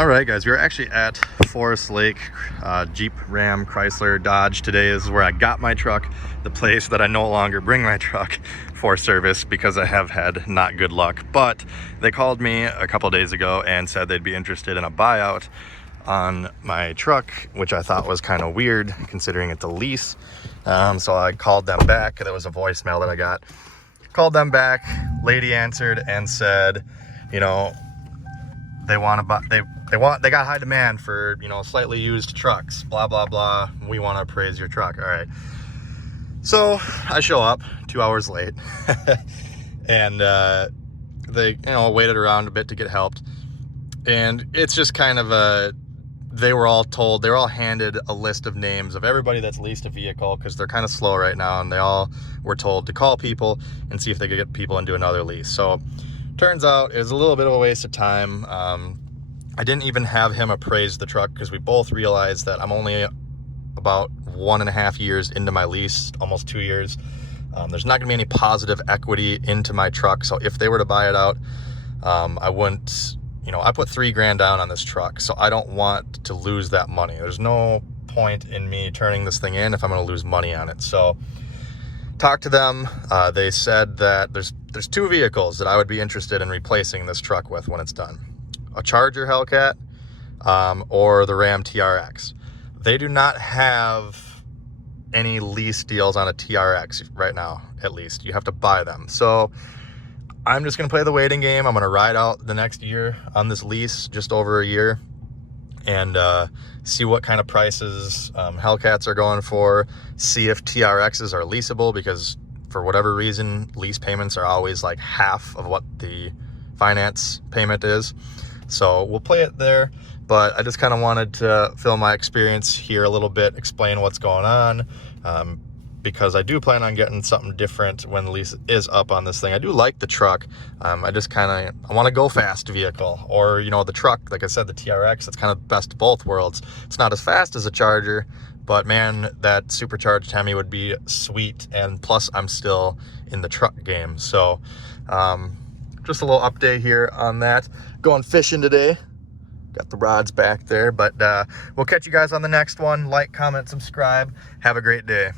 All right, guys, we are actually at Forest Lake, Jeep, Ram, Chrysler, Dodge. Today is where I got my truck, the place that I no longer bring my truck for service because I have had not good luck. But they called me a couple days ago and said they'd be interested in a buyout on my truck, which I thought was kind of weird considering it's a lease. So I called them back. There was a voicemail that I got. Called them back, lady answered and said, you know, they want to buy, they got high demand for, you know, slightly used trucks, blah, blah, blah. We want to appraise your truck. All right. So I show up 2 hours late and they, you know, waited around a bit to get helped. And it's just kind of they were all handed a list of names of everybody that's leased a vehicle because they're kind of slow right now. And they all were told to call people and see if they could get people into another lease. So turns out it was a little bit of a waste of time. I didn't even have him appraise the truck because we both realized that I'm only about 1.5 years into my lease, almost 2 years. There's not gonna be any positive equity into my truck. So if they were to buy it out, I wouldn't, you know, I put $3 grand down on this truck. So I don't want to lose that money. There's no point in me turning this thing in if I'm gonna lose money on it. So talked to them. They said that there's 2 vehicles that I would be interested in replacing this truck with when it's done. A Charger Hellcat or the Ram TRX. They do not have any lease deals on a TRX right now, at least. You have to buy them. So I'm just going to play the waiting game. I'm going to ride out the next year on this lease, just over a year, and see what kind of prices Hellcats are going for, see if TRXs are leasable, because for whatever reason, lease payments are always like half of what the finance payment is. So we'll play it there, but I just kind of wanted to fill my experience here a little bit, explain what's going on, because I do plan on getting something different when the lease is up on this thing. I do like the truck. I just I want to go fast vehicle, or, you know, the truck, like I said, the TRX, it's kind of best of both worlds. It's not as fast as a Charger, but man, that supercharged Hemi would be sweet. And plus I'm still in the truck game. So, just a little update here on that. Going fishing today. Got the rods back there, but we'll catch you guys on the next one. Like, comment, subscribe. Have a great day.